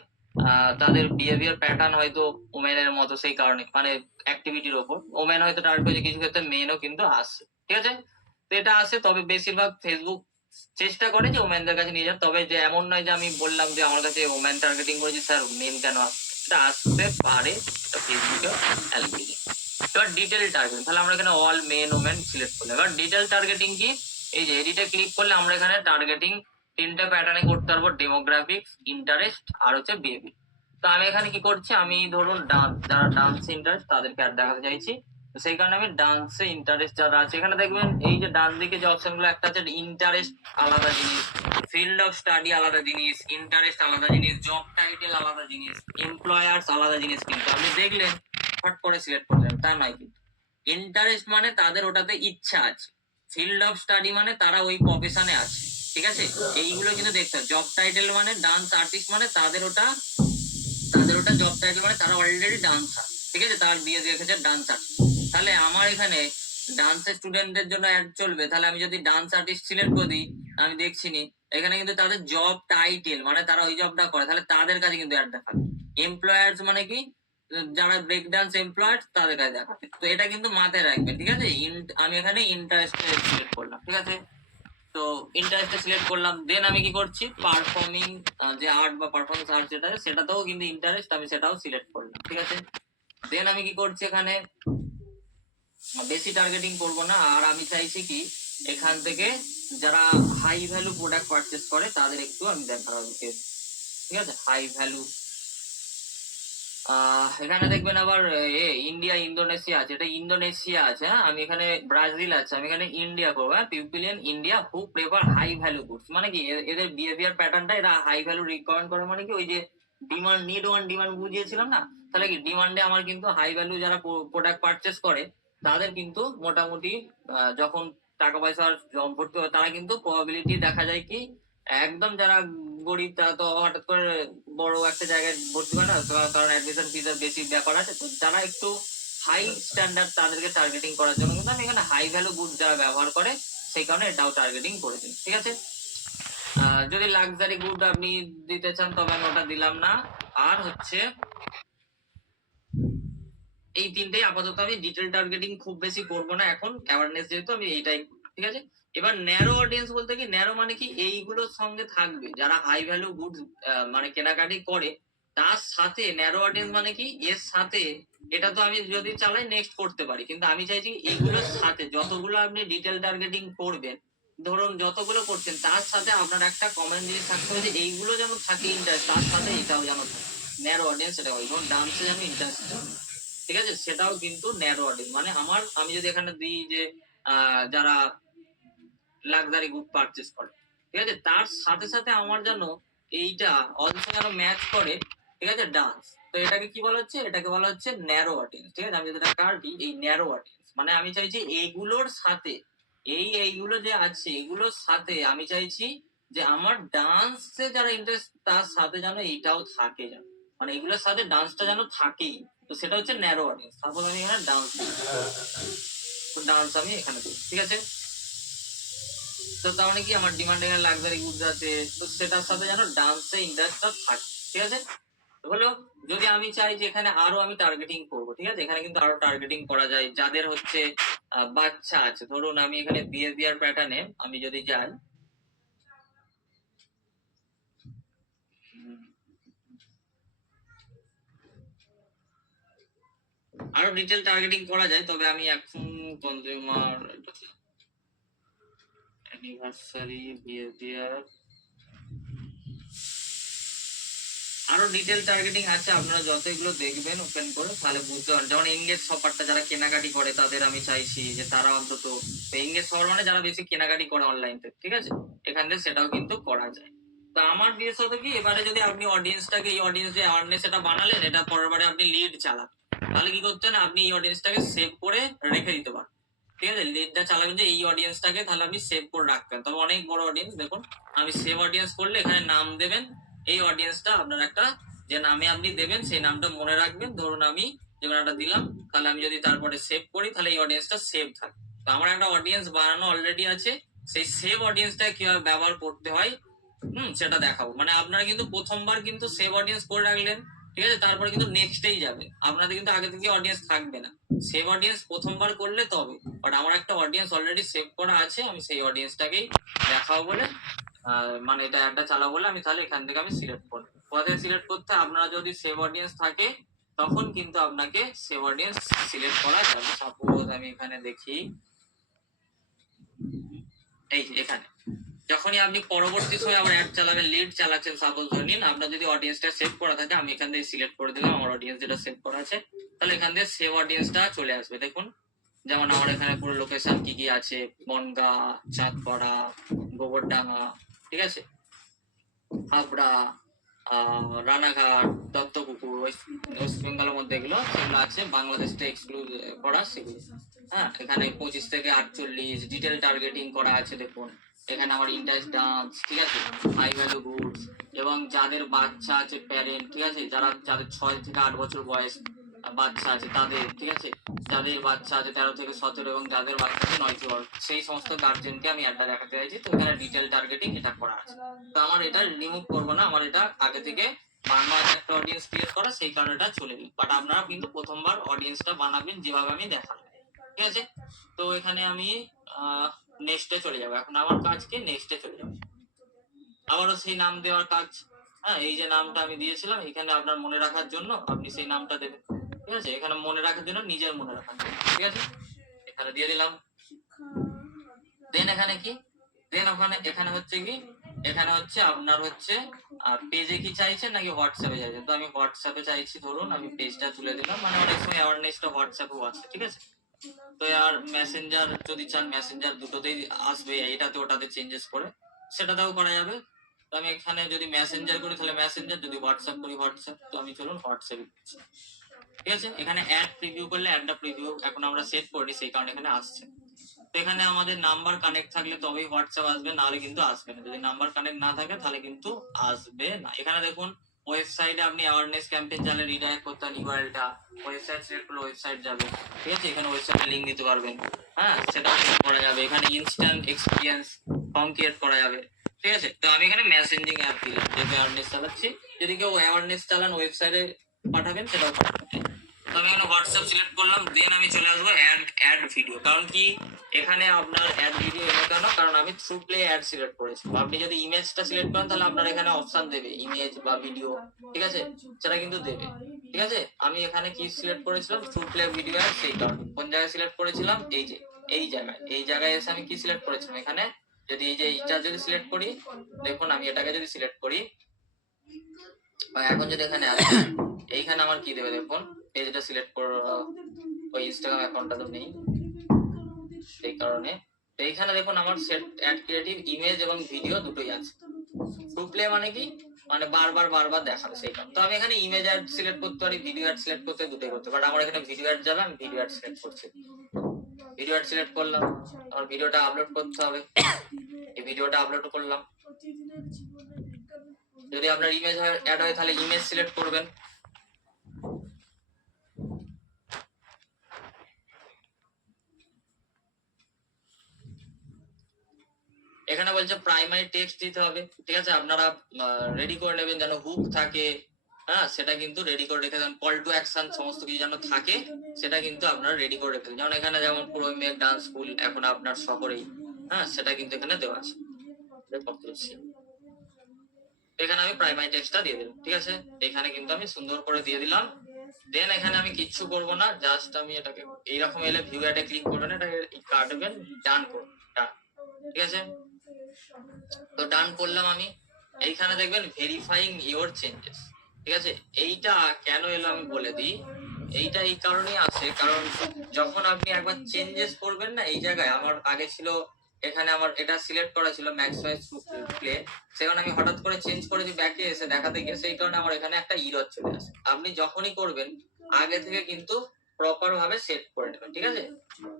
তাদের বিহেভিয়ার প্যাটার্ন হয়তো ওমেনের মতো, সেই কারণে মানে অ্যাক্টিভিটির ওপর ওমেন হয়তো টার্গেট করেছে, কিছু ক্ষেত্রে মেনও কিন্তু আসে, ঠিক আছে। তো এটা আসে, তবে বেশিরভাগ ফেসবুক চেষ্টা করে যে ওমেনদের কাছে নিয়ে যান, তবে যে এমন নয় যে আমি বললাম যে আমার কাছে ওমেন টার্গেটিং করেছি স্যার মেন কেন আসছে, এটা আসতে পারে, এটা ফেসবুকে অ্যালগোরিদম। এবার ডিটেল টার্গেটিং, তাহলে আমরা এখানে অল মেন ওমেন সিলেক্ট করলাম। এবার ডিটেল টার্গেটিং কি, এই যে এডিটে ক্লিক করলে আমরা এখানে টার্গেটিং তিনটা প্যাটার্নে করতে পারবো, ডেমোগ্রাফিক্স, ইন্টারেস্ট আর হচ্ছে বিহেভিয়ার। তো আমি এখানে কি করছি, আমি ধরুন ডান্স, যারা ডান্সে ইন্টারেস্ট তাদেরকে অ্যাড দেখাতে চাইছি, তো সেই কারণে আমি ডান্সে ইন্টারেস্ট যারা আছে, এখানে দেখবেন এই যে ডান দিকে যে অপশনগুলো, একটা আছে ইন্টারেস্ট আলাদা জিনিস, ফিল্ড অফ স্টাডি আলাদা জিনিস, ইন্টারেস্ট আলাদা জিনিস, জব টাইটেল আলাদা জিনিস, এমপ্লয়ার্স আলাদা জিনিস, কিন্তু আপনি দেখলেন ফট করে সিলেক্ট করলেন, তা নয় কিন্তু। ইন্টারেস্ট মানে তাদের ওটাতে ইচ্ছা আছে, ফিল্ড অফ স্টাডি মানে তারা ওই প্রফেশনে আছে, ঠিক আছে। এইগুলো কিন্তু দেখতে হবে। জব টাইটেল মানে ডান্স আর্টিস্ট, মানে তাদের ওটা জব টাইটেল মানে তারা অলরেডি ডান্সার, ঠিক আছে, তার বিয়ে রেখেছে ডান্সার। তাহলে আমার এখানে ডান্সের স্টুডেন্টদের জন্য অ্যাড চলবে, তাহলে আমি যদি ডান্স আর্টিস্ট সিলেক্ট করে দিই, আমি দেখছি নি এখানে কিন্তু তাদের জব টাইটেল মানে তারা ওই জবটা করে, তাহলে তাদের কাছে কিন্তু অ্যাড দেখাবে। এমপ্লয়ার্স মানে কি, যারা ব্রেক ডান্স এমপ্লয়ার্স তাদের কাছে দেখাবে। তো এটা কিন্তু মাথায় রাখবে, ঠিক আছে। আমি এখানে ইন্টারেস্ট সিলেক্ট করলাম, ঠিক আছে। তো ইন্টারেস্টে সিলেক্ট করলাম, দেন আমি কি করছি, পারফর্মিং যে আর্ট বা পারফরমেন্স আর্ট যেটা আছে সেটাতেও কিন্তু ইন্টারেস্ট, আমি সেটাও সিলেক্ট করলাম, ঠিক আছে। দেন আমি কি করছি, এখানে বেশি টার্গেটিং করব না, আর আমি চাইছি কি এখান থেকে যারা হাই ভ্যালু প্রোডাক্ট পারচেস করে তাদের একটু আমি দেখাবো, ঠিক আছে, হাই ভ্যালু। এখানে দেখবেন আবার ইন্ডিয়া ইন্দোনেশিয়া আছে, এটা ইন্দোনেশিয়া আছে, হ্যাঁ, আমি এখানে ব্রাজিল আছে, আমি এখানে ইন্ডিয়া করবো, হ্যাঁ, people in India who prefer high value goods, মানে কি এদের বিহেভিয়ার প্যাটার্নটা এরা হাই ভ্যালু রিকমেন্ড করে, মানে কি ওই যে ডিমান্ড, নিড ওয়ান ডিমান্ড বুঝিয়েছিলাম না, তাহলে কি ডিমান্ডে আমার কিন্তু হাই ভ্যালু যারা প্রোডাক্ট পারচেস করে তাদের কিন্তু মোটামুটি যখন টাকা পয়সা যখন ভর্তি হয় তারা কিন্তু প্রবাবিলিটি দেখা যায় কি, একদম যারা গরিব তারা তো হঠাৎ করে বড় একটা জায়গায় ভর্তি হয় না, কারণ অ্যাডমিশন ফিজের বেশি ব্যাপার আছে, তো যারা একটু হাই স্ট্যান্ডার্ড তাদেরকে টার্গেটিং করার জন্য কিন্তু আমি এখানে হাই ভ্যালু গুড যারা ব্যবহার করে সেই কারণে এটাও টার্গেটিং করেছি, ঠিক আছে। যদি লাক্সারি গুড আপনি দিতে চান তবে আমি ওটা দিলাম না। আর হচ্ছে এই তিনটেই আপাতত, আমি ডিটেল টার্গেটিং খুব বেশি করবো না এখন, অ্যাওয়ারনেস যেহেতু আমি এইটাই, ঠিক আছে। এবার ন্যারো অডিয়েন্স বলতে কি, ন্যারো মানে কি এইগুলোর সঙ্গে থাকবে যারা হাই ভ্যালু গুডস মানে কেনাকাটি করে, তার সাথে ন্যারো অডিয়েন্স মানে কি এর সাথে, এটা তো আমি যদি চালাই নেক্সট করতে পারি, কিন্তু আমি চাইছি এইগুলোর সাথে যতগুলো আপনি ডিটেল টার্গেটিং করবেন, ধরুন যতগুলো করছেন তার সাথে আপনার একটা কমন জিনিস থাকতে হবে যে এইগুলো যেন থাকে ইন্টারেস্ট, তার সাথে এটাও যেন থাকে ন্যারো অডিয়েন্স, এটা হয় ধরুন ডান্সে যেন ইন্টারেস্ট, ঠিক আছে, সেটাও কিন্তু ন্যারো অডিয়েন্স, মানে আমি যদি এখানে দিই যে যারা লাক্সারি গুড পারচেস করে, ঠিক আছে, তার সাথে সাথে আমার যেন এইটা অংশ যেন ম্যাচ করে, ঠিক আছে, ডান্স। তো এটাকে কি বলা হচ্ছে, এটাকে বলা হচ্ছে ন্যারো অডিয়েন্স, ঠিক আছে। আমি যদি এটা কাটি, এই ন্যারো অডিয়েন্স মানে আমি চাইছি এইগুলোর সাথে এইগুলো যে আছে এগুলোর সাথে আমি চাইছি যে আমার ডান্সে যারা ইন্টারেস্ট তার সাথে যেন এইটাও থাকে, যেন মানে এগুলোর সাথে ডান্সটা যেন থাকেই। তো সেটা হচ্ছে ন্যারো অডিয়েন্স। তারপর আমি এখানে ডান্স দিই, তো ডান্স আমি এখানে দিই, ঠিক আছে। তো তার মানে কি আমার ডিমান্ড এখানে লাক্সারি গুডস আছে, তো সেটার সাথে যেন ডান্সে ইন্টারেস্টটা থাকে, ঠিক আছে। হলো যদি আমি চাই যে এখানে আরো আমি টার্গেটিং করবো, ঠিক আছে, এখানে কিন্তু আরো টার্গেটিং করা যায় যাদের হচ্ছে বাচ্চা আছে। ধরুন আমি এখানে বিহেভিয়ার প্যাটার্নে আমি যদি যাই, আরো ডিটেল টার্গেটিং করা যায়, তবে আমি এখন কনজিউমার অ্যানিভার্সারি বিহেভিয়ার আরো ডিটেল টার্গেটিং আছে। আপনারা যত এগুলো দেখবেন ওপেন করে তাহলে বুঝতে পারবেন। যেমন এঙ্গেজ শপারটা যারা কেনাকাটি করে তাদের আমি চাইছি যে তারা অন্তত এঙ্গেজ শপার মানে যারা বেশি কেনাকাটি করে অনলাইন থেকে, ঠিক আছে, এখান থেকে সেটাও কিন্তু করা যায়। তো আমার বিশেষত কি এবারে যদি আপনি অডিয়েন্সটাকে এই অডিয়েন্স যে অ্যাওয়ারনেস এটা বানালেন, এটা পরের বারে আপনি লিড চালান, তাহলে কি করতেন আপনি এই অডিয়েন্সটাকে সেভ করে রেখে দিতে পারেন, ঠিক আছে। লিডটা চালাবেন যে এই অডিয়েন্সটাকে, তাহলে আপনি সেভ করে রাখবেন। তবে অনেক বড় অডিয়েন্স, দেখুন আমি সেভ অডিয়েন্স করলে এখানে নাম দেবেন, এই অডিয়েন্সটা আপনার একটা যে নামে আপনি দেবেন সেই নামটা মনে রাখবেন। ধরুন আমি যেমন একটা দিলাম, তাহলে আমি যদি তারপরে সেভ করি তাহলে এই অডিয়েন্সটা সেভ থাকে। তো আমার একটা অডিয়েন্স বানানো অলরেডি আছে, সেই সেভ অডিয়েন্সটা কিভাবে ব্যবহার করতে হয় সেটা দেখাবো। মানে আপনারা কিন্তু প্রথমবার কিন্তু সেভ অডিয়েন্স করে রাখলেন, ঠিক আছে, তারপরে কিন্তু নেক্সটেই যাবে, আপনাদের কিন্তু আগে থেকে অডিয়েন্স থাকবে না। সেভ অডিয়েন্স প্রথমবার করলে তবে, বাট আমার একটা অডিয়েন্স অলরেডি সেভ করা আছে, আমি সেই অডিয়েন্সটাকেই দেখাবো বলে মানে এটা একটা চালাবো বলে আমি তাহলে এখান থেকে আমি সিলেক্ট করবো। কোথায় সিলেক্ট করতে, আপনারা যদি সেভ অডিয়েন্স থাকে তখন কিন্তু আপনাকে সেভ অডিয়েন্স সিলেক্ট করা যাবে। সাপোজ আমি এখানে দেখি, এই যে এখানে যখনই আপনি পরবর্তী সময় আবার অ্যাড চালাবেন, লিড চালাচ্ছেন, সাপোজ ধরে নিন আপনার যদি অডিয়েন্সটা সেভ করা থাকে, আমি এখান থেকে সিলেক্ট করে দিলাম আমার অডিয়েন্স যেটা সেভ করা আছে, তাহলে এখান থেকে সেভ অডিয়েন্সটা চলে আসবে। দেখুন যেমন আমার এখানে পুরো লোকেশন কি কি আছে, বনগা, চাঁদপাড়া, গোবরডাঙ্গা, ঠিক আছে, হাবড়া, রানাঘাট, দত্তপুকুর, ওয়েস্ট বেঙ্গলের মধ্যে এগুলো সেগুলো আছে, বাংলাদেশটা এক্সক্লুড করা সেগুলো। হ্যাঁ, এখানে 25 থেকে 48 ডিটেল টার্গেটিং করা আছে। দেখুন এখানে আমার ইন্টারেস্ট ডান্স, ঠিক আছে, হাই ভ্যালু গুডস, এবং যাদের বাচ্চা আছে প্যারেন্ট, ঠিক আছে, যাদের 6 থেকে 8 বছর বয়স বাচ্চা আছে তাদের, ঠিক আছে, যাদের বাচ্চা আছে 13 থেকে 17 এবং যাদের বাচ্চা আছে 9 থেকে 12, সেই সমস্ত গার্জেনকে আমি অ্যাডটা দেখাতে চাইছি। তো এখানে ডিটেল টার্গেটিং এটা করা আছে। তো আমার এটা রিমুভ করবো না, আমার এটা আগে থেকে বানানো আছে একটা অডিয়েন্স ক্রিয়েট করা, সেই কারণে এটা চলে গেল। বাট আপনারা কিন্তু প্রথমবার অডিয়েন্সটা বানাবেন যেভাবে আমি দেখালাম, ঠিক আছে। তো এখানে আমি নেক্সটে চলে যাবো। এখন আমার কাজকে নেক্সটে চলে যাবো, আবারও সেই নাম দেওয়ার কাজ। হ্যাঁ, এই যে নামটা আমি দিয়েছিলাম এখানে আপনার মনে রাখার জন্য আপনি সেই নামটা দেবেন, ঠিক আছে, এখানে মনে রাখার জন্য নিজের মনে রাখার জন্য, ঠিক আছে, এখানে দিয়ে দিলাম। দেন এখানে কি, দেন ওখানে এখানে হচ্ছে কি, এখানে হচ্ছে আপনার হচ্ছে পেজে কি চাইছেন নাকি হোয়াটসঅ্যাপে চাইছেন। তো আমি হোয়াটসঅ্যাপে চাইছি, ধরুন আমি পেজটা তুলে দিলাম, মানে অনেক সময় অ্যাওয়ারনেসটা হোয়াটসঅ্যাপেও আছে, ঠিক আছে। তো আর মেসেঞ্জার যদি চান মেসেঞ্জার দুটোতেই আসবে, এটাতে ওটাতে চেঞ্জেস করে সেটাতেও করা যাবে। তো আমি এখানে যদি মেসেঞ্জার করি তাহলে মেসেঞ্জার, যদি হোয়াটসঅ্যাপ করি হোয়াটসঅ্যাপ। তো আমি চলুন হোয়াটসঅ্যাপে করছি, ঠিক আছে। এখানে অ্যাড প্রিভিউ করলে অ্যাডটা প্রিভিউ এখন আমরা সেট করিনি সেই কারণে এখানে আসছে। তো এখানে আমাদের নাম্বার কানেক্ট থাকলে তবেই হোয়াটসঅ্যাপ আসবে, নাহলে কিন্তু আসবে না। যদি নাম্বার কানেক্ট না থাকে তাহলে কিন্তু আসবে না। এখানে দেখুন ওয়েবসাইটে আপনি অ্যাওয়ারনেস ক্যাম্পেইন চাইলে রিডাইরেক্ট করতে হয় ইউআরএলটা, ওয়েবসাইট সিলেক্ট করলে ওয়েবসাইট যাবে, ঠিক আছে, এখানে ওয়েবসাইটে লিংক দিতে পারবেন। হ্যাঁ, সেটাও করা যাবে। এখানে ইনস্ট্যান্ট এক্সপিরিয়েন্স ফর্ম ক্রিয়েট করা যাবে, ঠিক আছে। তো আমি এখানে মেসেঞ্জিং অ্যাপ দিলাম, যেহেতু অ্যাওয়ারনেস চালাচ্ছি, যদি কেউ অ্যাওয়ারনেস চালান ওয়েবসাইটে পাঠাবেন সেটাও পাঠাবেন। তো আমি এখানে হোয়াটসঅ্যাপ সিলেক্ট করলাম, দেন আমি চলে আসবো অ্যাড ভিডিও। কারণ কি এখানে আপনার অ্যাড ভিডিও এলো কেন, কারণ আমি থ্রু প্লে অ্যাড সিলেক্ট করেছি। আপনি যদি ইমেজটা সিলেক্ট করেন তাহলে আপনার এখানে অপশন দেবে ইমেজ বা ভিডিও, ঠিক আছে, সেটা কিন্তু দেবে, ঠিক আছে। আমি এখানে কি সিলেক্ট করেছিলাম, থ্রু প্লে ভিডিও অ্যাড, সেই কারণে কোন জায়গায় সিলেক্ট করেছিলাম, এই যে এই জায়গায় এসে আমি কি সিলেক্ট করেছিলাম, এখানে যদি এই যে এইটা যদি সিলেক্ট করি, দেখুন আমি এটাকে যদি সিলেক্ট করি, এখন যদি এখানে আসি, এইখানে আমার কি দেবে দেখুন, পেজটা সিলেক্ট করো, ওই ইনস্টাগ্রাম অ্যাকাউন্টটা তো নেই সেই কারণে। তো এইখানে দেখুন আমার সেট অ্যাড ক্রিয়েটিভ ইমেজ এবং ভিডিও দুটোই আছে। টু প্লে মানে কি, মানে বারবার দেখাবে সেই কারণে। তো আমি এখানে ইমেজ অ্যাড সিলেক্ট করতে পারি, ভিডিও অ্যাড সিলেক্ট করতে, দুটোই করতে, বাট আমার এখানে ভিডিও অ্যাড যাবে, আমি ভিডিও অ্যাড সিলেক্ট করছি, ভিডিও অ্যাড সিলেক্ট করলাম। আমার ভিডিওটা আপলোড করতে হবে, এই ভিডিওটা আপলোড করলাম। যদি আপনার ইমেজ অ্যাড হয় তাহলে ইমেজ সিলেক্ট করবেন। এখানে বলছে প্রাইমারি টেক্সট দিতে হবে, ঠিক আছে, আপনারা রেডি করে নেবেন যেন হুক থাকে, হ্যাঁ, সেটা কিন্তু রেডি করে রেখে দেন। কল টু অ্যাকশন সমস্ত কিছু যেন থাকে, সেটা কিন্তু আপনারা রেডি করে রেখে দেন। যেমন এখানে যেমন পুরো মেঘ ডান্স স্কুল এখন আপনার শহরেই, হ্যাঁ, সেটা কিন্তু এখানে দেওয়া আছে। এখানে আমি প্রাইমারি টেক্সটটা দিয়ে দিলাম, ঠিক আছে। এখানে কিন্তু আমি সুন্দর করে দিয়ে দিলাম। দেন এখানে আমি কিচ্ছু করবো না, জাস্ট আমি এটাকে এইরকম এলে ভিউ অ্যাডে ক্লিক করবেন, এটাকে কাটবেন, ডান করবেন, ডান, ঠিক আছে। তো ডান করলাম আমি। এইখানে দেখবেন ভেরিফাইং ইওর চেঞ্জেস, ঠিক আছে। এইটা কেন এলো আমি বলে দিই। এইটা এই কারণেই আছে, কারণ যখন আপনি একবার চেঞ্জেস করবেন না, এই জায়গায় আমার আগে ছিল, এখানে আমার এটা সিলেক্ট করা ছিল ম্যাক্সিমাইজ প্লে, সেখানে আমি হঠাৎ করে চেঞ্জ করেছি ব্যাকে এসে দেখাতে গিয়ে, সেই কারণে আমার এখানে একটা ইরর চলে আসে। আপনি যখনই করবেন আগে থেকে কিন্তু প্রপার ভাবে সেট করে নেবেন, ঠিক আছে।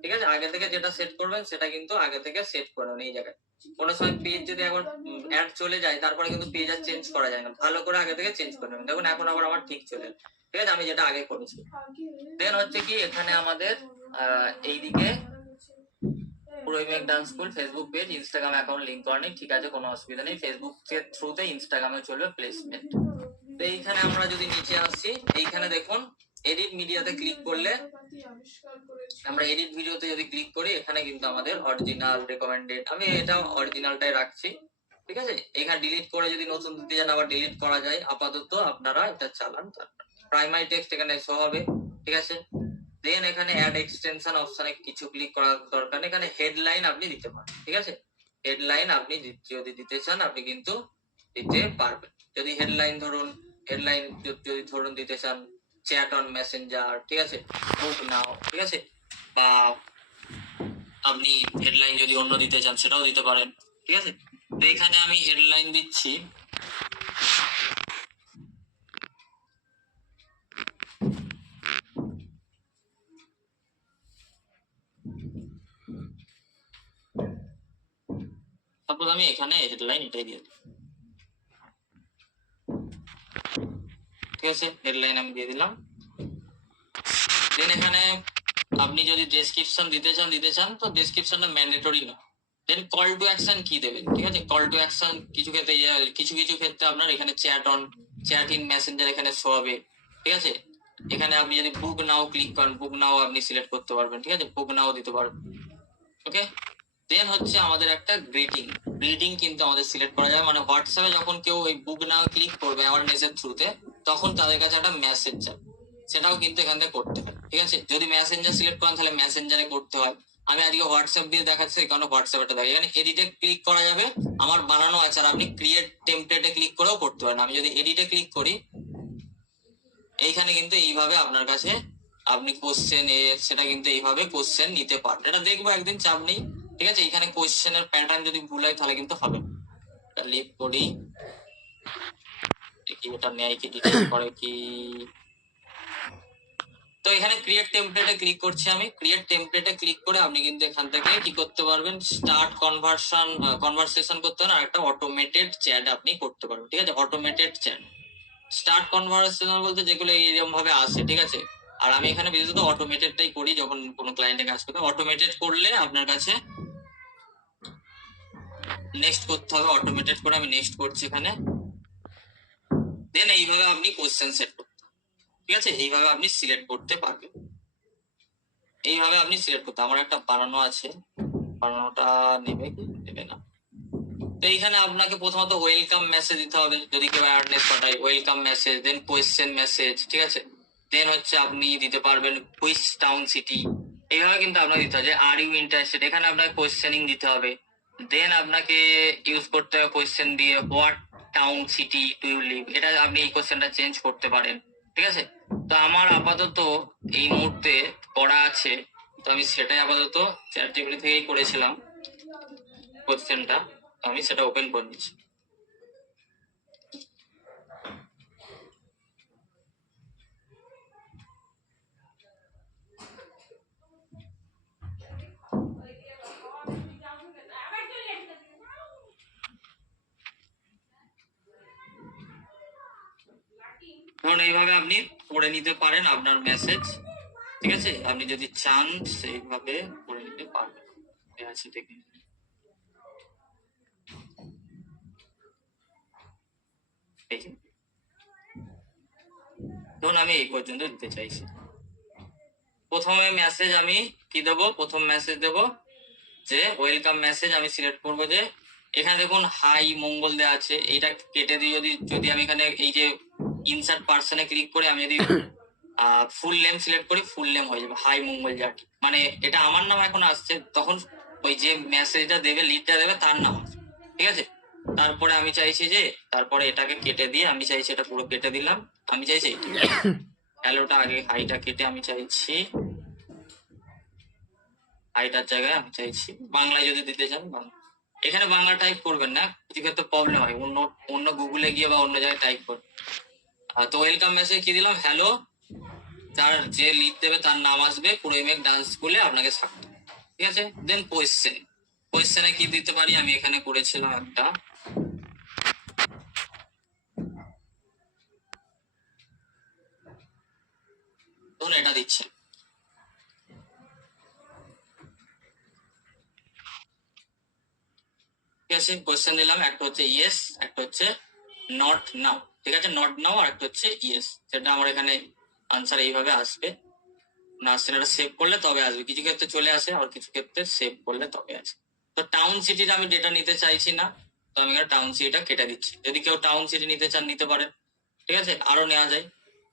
ঠিক আছে, আগে থেকে যেটা সেট করবেন সেটা কিন্তু আগে থেকে সেট করে নেবেন। এই জায়গায় কোনো সময় পেজ যদি একবার অ্যাড চলে যায়, তারপরে কিন্তু পেজ আর চেঞ্জ করা যায় না, ভালো করে আগে থেকে চেঞ্জ করে নেবেন। দেখুন এখন আবার আমার ঠিক চলে এলো, ঠিক আছে, আমি যেটা আগে করেছি। দেন হচ্ছে কি এখানে আমাদের এইদিকে পুরো make dance school Facebook page, Instagram account link করা নেই, ঠিক আছে, কোনো অসুবিধা নেই। ফেসবুক এর থ্রুতে ইনস্টাগ্রামে চলবে প্লেসমেন্ট। তো এইখানে আমরা যদি নিচে আসছি, এইখানে দেখুন এডিট মিডিয়াতে ক্লিক করলে, আমরা এডিট ভিডিওতে যদি ক্লিক করি, এখানে কিন্তু আমাদের অরিজিনাল রেকমেন্ডেড, আমি এটা অরিজিনালটাই রাখছি, ঠিক আছে। এখানে ডিলিট করে যদি নতুন দিতে যান আবার ডিলিট করা যায়। আপাতত আপনারা এটা চালান, প্রাইমারি টেক্সট এখানে শো হবে, ঠিক আছে। দেন এখানে অ্যাড এক্সটেনশন অপশনে কিছু ক্লিক করার দরকার নেই, এখানে হেডলাইন আপনি দিতে পারেন, ঠিক আছে। হেডলাইন আপনি যদি দিতে চান আপনি কিন্তু দিতে পারবেন। যদি হেডলাইন ধরুন, হেডলাইন যদি ধরুন দিতে চান চ্যাট অন মেসেঞ্জার, ঠিক আছে, বুক নাও, ঠিক আছে, বা আপনি হেডলাইন যদি অন্য দিতে চান সেটাও দিতে পারেন, ঠিক আছে। তো এখানে আমি হেডলাইন দিচ্ছি সাপোজ, আমি এখানে হেডলাইন এটাই দিয়ে দিই, ঠিক আছে, হেডলাইন আমি দিয়ে দিলাম। দেন এখানে আপনি যদি ডেসক্রিপশন দিতে চান তো ডেসক্রিপশনটা ম্যান্ডেটরি না। দেন কল টু অ্যাকশন কি দেবেন, ঠিক আছে। কল টু অ্যাকশন কিছু ক্ষেত্রে কিছু ক্ষেত্রে আপনার এখানে চ্যাট ইন মেসেঞ্জার এখানে শো হবে, ঠিক আছে। এখানে আপনি যদি বুক নাও ক্লিক করেন, বুক নাও আপনি সিলেক্ট করতে পারবেন, ঠিক আছে, বুক নাও দিতে পারবেন, ওকে। দেন হচ্ছে আমাদের একটা গ্রিটিং কিন্তু আমাদের সিলেক্ট করা যায়, মানে হোয়াটসঅ্যাপে যখন কেউ ওই বুক নাও ক্লিক করবে অ্যাওয়ারনেসের থ্রুতে, তখন তাদের কাছে একটা মেসেজ যাবে, সেটাও কিন্তু এখান থেকে করতে হয়, ঠিক আছে। যদি মেসেঞ্জার সিলেক্ট করেন তাহলে মেসেঞ্জারে করতে হয়। আমি আজকে হোয়াটসঅ্যাপ দিয়ে দেখাচ্ছি, এই কারণে হোয়াটসঅ্যাপটা দেখে। এখানে এডিটে ক্লিক করা যাবে, আমার বানানো আছে, আর আপনি ক্রিয়েট টেমপ্লেটে ক্লিক করেও করতে পারেন। আমি যদি এডিটে ক্লিক করি, এইখানে কিন্তু এইভাবে আপনার কাছে আপনি কোশ্চেন সেটা কিন্তু এইভাবে কোশ্চেন নিতে পারেন। এটা দেখবো একদিন, চাপ নেই, ঠিক আছে। এখানে কোশ্চেনের প্যাটার্ন যদি ভুল হয় তাহলে কিন্তু হবে না। এটা লিভ করি, দেখি ওটা নেয় কি, ডিটেক্ট করে কি। তো এখানে ক্রিয়েট টেমপ্লেটে ক্লিক করছি আমি। ক্রিয়েট টেমপ্লেটে ক্লিক করে আপনি কিন্তু এখান থেকে কি করতে পারবেন, স্টার্ট কনভারসেশন করতে পারেন, আর একটা অটোমেটেড চ্যাট আপনি করতে পারবেন, ঠিক আছে, অটোমেটেড চ্যাট। স্টার্ট কনভারসেশন বলতে যেগুলো এইরকম ভাবে আসে, ঠিক আছে। আর আমি এখানে বিশেষত অটোমেটেডটাই করি যখন কোনো ক্লায়েন্টে কাজ করতে। অটোমেটেড করলে আপনার কাছে নেক্সট করতে হবে, অটোমেটেড করে আমি নেক্সট করছি এখানে। দেন এইভাবে আপনি কোশ্চেন সেট করতে, ঠিক আছে, এইভাবে আপনি সিলেক্ট করতে পারবেন। এইভাবে আপনি সিলেক্ট করতে, আমার একটা বানানো আছে, বানানোটা নেবে কি নেবে না। তো এইখানে আপনাকে প্রথমত ওয়েলকাম মেসেজ দিতে হবে, যদি কেউ অ্যাওয়ারনেস পাঠায়, ওয়েলকাম মেসেজ, দেন কোয়েশ্চেন মেসেজ, ঠিক আছে। দেন হচ্ছে আপনি দিতে পারবেন হুইচ টাউন সিটি, এইভাবে কিন্তু আপনাকে দিতে হবে যে আর ইউ ইন্টারেস্টেড, এখানে আপনাকে কোয়েশ্চেনিং দিতে হবে। দেন আপনাকে ইউজ করতে হবে কোয়েশ্চেন দিয়ে what town city do you live, এটা আপনি এই কোয়েশ্চেনটা চেঞ্জ করতে পারেন, ঠিক আছে। তো আমার আপাতত এই মুহূর্তে করা আছে, তো আমি সেটাই আপাতত চ্যাটজিপিটি থেকেই করেছিলাম কোয়েশ্চেনটা, আমি সেটা ওপেন করে নিচ্ছি। ধরুন এইভাবে আপনি করে নিতে পারেন আপনার মেসেজ, ঠিক আছে, আপনি যদি চান সেইভাবে করে নিতে পারবেন। আছে দেখুন, এই যে ধরুন আমি এই পর্যন্ত দিতে চাইছি। প্রথমে মেসেজ আমি কি দেবো, প্রথম মেসেজ দেবো যে ওয়েলকাম মেসেজ আমি সিলেক্ট করবো যে এখানে দেখুন হাই মঙ্গল দেওয়া আছে, এইটা কেটে দিয়ে যদি যদি আমি এখানে এই যে ইনসার্ট পার্সনে ক্লিক করে আমি যদি ফুল নেম সিলেক্ট করি, ফুল নেম হয়ে যাবে হাই মঙ্গল জাটি, মানে এটা আমার নাম এখন আসছে, তখন ওই যে মেসেজটা দেবে লিডটা দেবে তার নাম আসবে, ঠিক আছে। তারপরে আমি চাইছি যে তারপরে এটাকে কেটে দিয়ে আমি চাইছি এটা পুরো কেটে দিলাম, আমি চাইছি হ্যালোটা আগে হাইটা কেটে আমি চাইছি হাইটার জায়গায় আমি চাইছি বাংলায় যদি দিতে চান বাংলা। এখানে বাংলা টাইপ করবেন না, কিছু ক্ষেত্রে প্রবলেম হয়, অন্য অন্য গুগলে গিয়ে বা অন্য জায়গায় টাইপ করবেন। তো ওয়েলকাম মেসেজ কি দিলাম, হ্যালো, তার যে লিড দেবে তার নাম আসবে পুরো এমএক ডান্স স্কুলে আপনাকে স্বাগত, ঠিক আছে। দেন কোয়েশ্চেনে কি দিতে পারি, আমি এখানে করেছিলাম একটা, ধরুন এটা দিচ্ছে, ঠিক আছে। কোয়েশ্চেন দিলাম, একটা হচ্ছে ইয়েস, একটা হচ্ছে নট নাও, ঠিক আছে, নট নাও, আর একটা হচ্ছে ইয়েস, সেটা আমার এখানে আনসার এইভাবে আসবে না, সেটা সেভ করলে তবে আসবে, কিছু ক্ষেত্রে চলে আসে আর কিছু ক্ষেত্রে সেভ করলে তবে আসে। তো টাউন সিটির আমি ডেটা নিতে চাইছি না, তো আমি এখানে টাউন সিটিটা কেটে দিচ্ছি, যদি কেউ টাউন সিটি নিতে চান নিতে পারেন, ঠিক আছে, আরো নেওয়া যায়।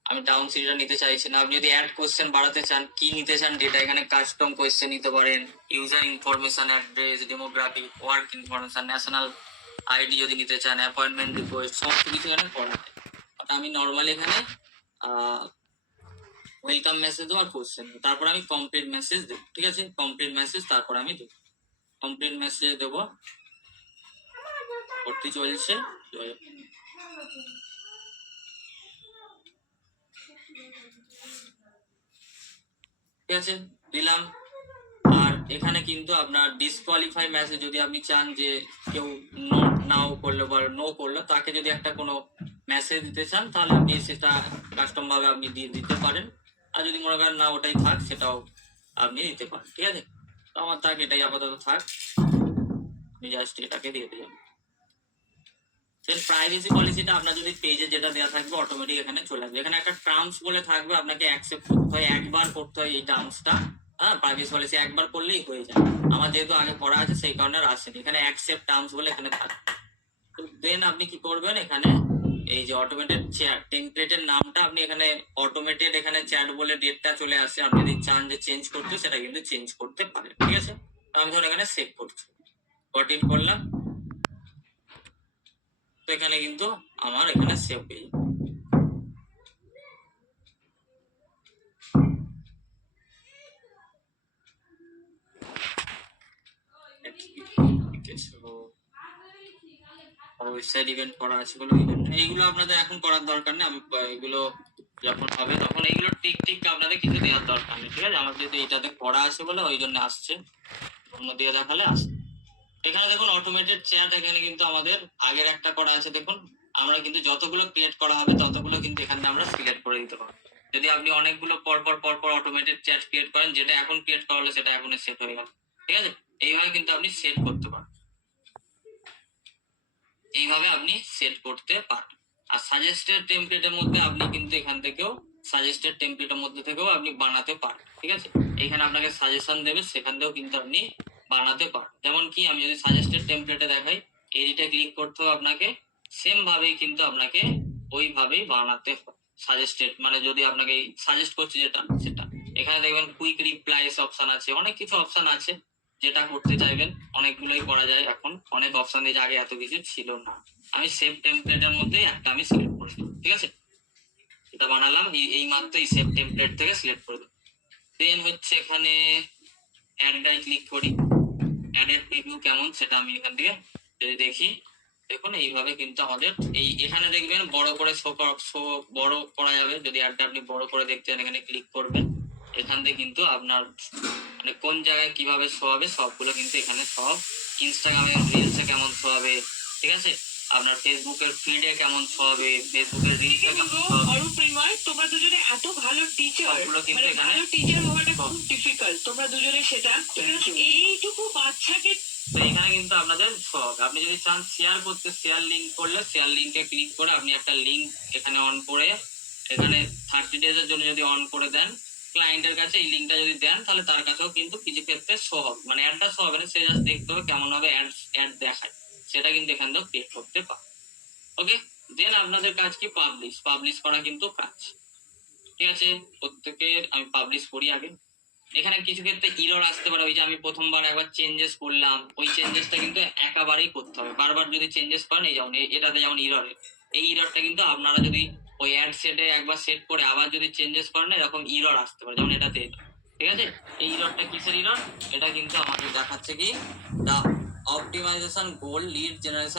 আমি টাউন সিটিটা নিতে চাইছি না। আপনি যদি অ্যাড কোশ্চেন বাড়াতে চান, কি নিতে চান ডেটা, এখানে কাস্টম কোশ্চেন নিতে পারেন, user information, address, demography, work information, national ID যদি নিতে চান, অ্যাপয়েন্টমেন্ট রিকোয়েস্ট, সমস্ত কিছু এখানে করা যায়। আমি নর্মালি এখানে ওয়েলকাম মেসেজ দেবো আর কোশ্চেন, তারপর আমি কমপ্লিট মেসেজ দেবো, ঠিক আছে, কমপ্লিট মেসেজ তারপর আমি দেবো, কমপ্লিট মেসেজ দেবো, ভর্তি চলছে, ঠিক আছে, দিলাম। আর এখানে কিন্তু আপনার ডিসকোয়ালিফাই মেসেজ যদি আপনি চান যে কেউ নট নাও করলো বা নো করলো, তাকে যদি একটা কোনো মেসেজ দিতে চান তাহলে আপনি সেটা কাস্টম ভাবে আপনি দিয়ে দিতে পারেন, আর যদি মনে করেন না ওটাই থাক সেটাও আপনি দিতে পারেন, ঠিক আছে। তো আমার থাক, এটাই আপাতত থাক, আমি জাস্ট এটাকে দিয়ে দিলাম। দেন প্রাইভেসি পলিসিটা আপনার যদি পেজে যেটা দেওয়া থাকবে অটোমেটিক এখানে চলে আসবে, এখানে একটা টার্মস বলে থাকবে, আপনাকে অ্যাকসেপ্ট করতে হয়, একবার করতে হয় এই টার্মসটা, হ্যাঁ, প্রাইভেসি পলিসি একবার করলেই হয়ে যায়, আমার যেহেতু আগে করা আছে সেই কারণে আর আসেনি, এখানে অ্যাকসেপ্ট টার্মস বলে এখানে থাকবে। তো দেন আপনি কি করবেন, এখানে এই যে অটোমেটেড চ্যাট টেমপ্লেটের নামটা আপনি এখানে অটোমেটেড এখানে চ্যাট বলে ডেটটা চলে আসে, আপনি যদি চান যে চেঞ্জ করতে সেটা কিন্তু চেঞ্জ করতে পারেন, ঠিক আছে। তো আমি ধরুন এখানে সেভ করছি, কন্টিনিউ করলাম, তো এখানে কিন্তু আমার এখানে সেভ হয়ে যাবে। ওয়েবসাইট ইভেন্ট করা আছে বলে এইগুলো আপনাদের এখন করার দরকার নেই, আমি এগুলো যখন হবে তখন এইগুলো টিক টিক আপনাদের কিছু দেওয়ার দরকার নেই, ঠিক আছে। আমার যেহেতু এটাতে করা আছে বলে ওই জন্য আসছে, অন্য দিয়ে দেখালে আসছে। এখানে দেখুন অটোমেটেড চ্যাট, এখানে কিন্তু আমাদের আগের একটা করা আছে, দেখুন আমরা কিন্তু যতগুলো ক্রিয়েট করা হবে ততগুলো কিন্তু এখানে আমরা সিলেক্ট করে দিতে পারবো। যদি আপনি অনেকগুলো পর অটোমেটেড চ্যাট ক্রিয়েট করেন, যেটা এখন ক্রিয়েট করা হলো সেটা এখন সেট হয়ে গেল, ঠিক আছে। এইভাবে কিন্তু আপনি সেট করতে পারেন, এইভাবে আপনি সেট করতে পারেন। আর সাজেস্টেড টেমপ্লেটের মধ্যে আপনি কিন্তু এখান থেকেও সাজেস্টেড টেমপ্লেটের মধ্যে থেকেও আপনি বানাতে পারেন, ঠিক আছে। এখানে আপনাকে সাজেশন দেবে, সেখান থেকেও কিন্তু আপনি বানাতে পারেন। যেমন কি আমি যদি সাজেস্টেড টেমপ্লেটে দেখাই, এডিটে ক্লিক করতে হবে আপনাকে, সেম ভাবেই কিন্তু আপনাকে ওইভাবেই বানাতে হবে। সাজেস্টেড মানে যদি আপনাকে সাজেস্ট করছে যেটা সেটা, এখানে দেখবেন কুইক রিপ্লাইস অপশন আছে, অনেক কিছু অপশন আছে, যেটা করতে চাইবেন অনেকগুলোই করা যায়, এখন অনেক অপশন দিয়েছে, আগে এত কিছু ছিল না। আমি সেভ টেমপ্লেটের মধ্যে একটা আমি সিলেক্ট করলাম, ঠিক আছে, এটা বানালাম, এই মাত্র এই সেভ টেমপ্লেট থেকে সিলেক্ট করে দেবো। দেন হচ্ছে এখানে অ্যাডটাই ক্লিক করি, অ্যাডের প্রিভিউ কেমন সেটা আমি এখান থেকে যদি দেখি, দেখুন এইভাবে কিন্তু আমাদের এই এখানে দেখবেন বড় করে শো বড় করা যাবে, যদি অ্যাডটা আপনি বড় করে দেখতে চান এখানে ক্লিক করবেন, এখান থেকে কিন্তু আপনার মানে কোন জায়গায় কিভাবে শো হবে সবগুলো কিন্তু এখানে সব, ইনস্টাগ্রামের রিলসে কেমন শো হবে, ঠিক আছে, আপনার ফেসবুকের ফিডে কেমন শো হবে, ফেসবুকের রিলসে কেমন শো হবে, অরূপ প্রিমার, তোমরা দুজনে এত ভালো টিচার, সবগুলো কিন্তু মানে এখানে ভালো টিচার হওয়াটা খুব ডিফিকাল্ট, তোমরা দুজনে সেটা এইটুকু বাচ্চাকে। তো এখানে কিন্তু আপনাদের শো হবে। আপনি যদি চান শেয়ার করতে, শেয়ার লিঙ্ক করলে শেয়ার লিঙ্কে ক্লিক করে আপনি একটা লিঙ্ক এখানে অন করে এখানে 30 ডেজের জন্য যদি অন করে দেন, ক্লায়েন্টের কাছে এই লিঙ্কটা যদি দেন, তাহলে তার কাছেও কিন্তু কিছু ক্ষেত্রে শো হবে, মানে অ্যাডটা শো হবে না, সে জাস্ট দেখতে হবে কেমন ভাবে অ্যাড দেখায়, সেটা কিন্তু এখান থেকে ক্রিয়েট করতে পারে। ওকে, দেন আপনাদের কাজ কি পাবলিশ করা কিন্তু কাজ। ঠিক আছে, প্রত্যেকের আমি পাবলিশ করি আগে। এখানে কিছু ক্ষেত্রে ইরর আসতে পারে, ওই যে আমি প্রথমবার একবার চেঞ্জেস করলাম, ওই চেঞ্জেসটা কিন্তু একেবারেই করতে হবে। বারবার যদি চেঞ্জেস করেন, এই যেমন এটাতে যেমন ইররে, এই ইররটা কিন্তু আপনারা যদি ওই অ্যাড সেটে একবার সেট করে আবার যদি চেঞ্জেস করেন, এরকম ইরর আসতে পারে, যেমন এটাতে এটা। ঠিক আছে, এই ইররটা কিসের ইরর? এটা কিন্তু আমাদের দেখাচ্ছে কি, দা অপটিমাইজেশন গোল লিড জেনারেশন